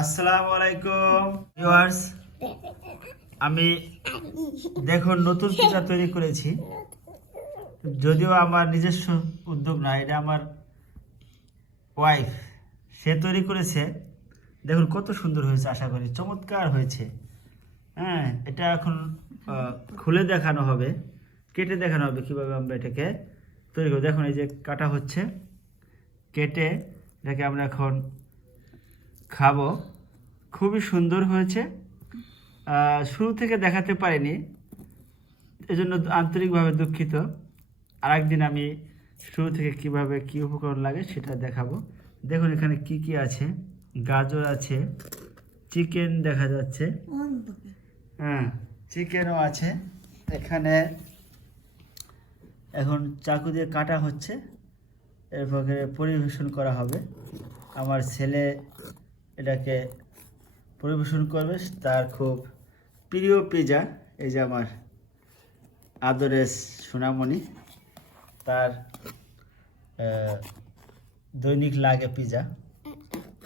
আসসালামু আলাইকুম ভিউয়ার্স, আমি দেখুন নতুন পিজা তৈরি করেছি। যদিও আমার নিজস্ব উদ্যোগ না, এটা আমার ওয়াইফ, সে তৈরি করেছে। দেখুন কত সুন্দর হয়েছে, আশা করি চমৎকার হয়েছে। হ্যাঁ, এটা এখন খুলে দেখানো হবে, কেটে দেখানো হবে কীভাবে আমরা এটাকে তৈরি করব। দেখুন এই যে কাটা হচ্ছে, কেটে এটাকে আমরা এখন খাবো। খুবই সুন্দর হয়েছে। শুরু থেকে দেখাতে পারিনি, এজন্য আন্তরিকভাবে দুঃখিত। আরেকদিন আমি শুরু থেকে কিভাবে কি উপকরণ লাগে সেটা দেখাবো। দেখুন এখানে কি কি আছে, গাজর আছে, চিকেন দেখা যাচ্ছে, হ্যাঁ চিকেনও আছে এখানে। এখন চাকু দিয়ে কাটা হচ্ছে, এরপরে পরিবেশন করা হবে। আমার ছেলে এটাকে পরিবেশন করবে, তার খুব প্রিয় পিজা। এই যে আমার আদরের সোনামণি, তার দৈনিক লাগে পিজা,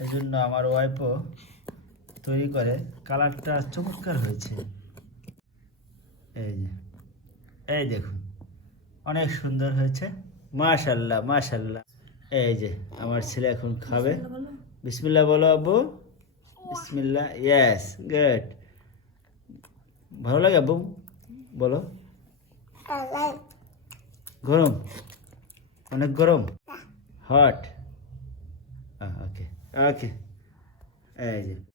এই জন্য আমার ওয়াইফও তৈরি করে। কালারটা চমৎকার হয়েছে, এই যে এই দেখুন অনেক সুন্দর হয়েছে, মাশাল্লাহ মাশাল্লাহ। এই যে আমার ছেলে এখন খাবে। বিসমিল্লাহ বলো আব্বু, বিসমিল্লাহ। Yes, good. ভালো লাগে আব্বু? বলো। গরম, অনেক গরম, হট। ওকে ওকে, এই যে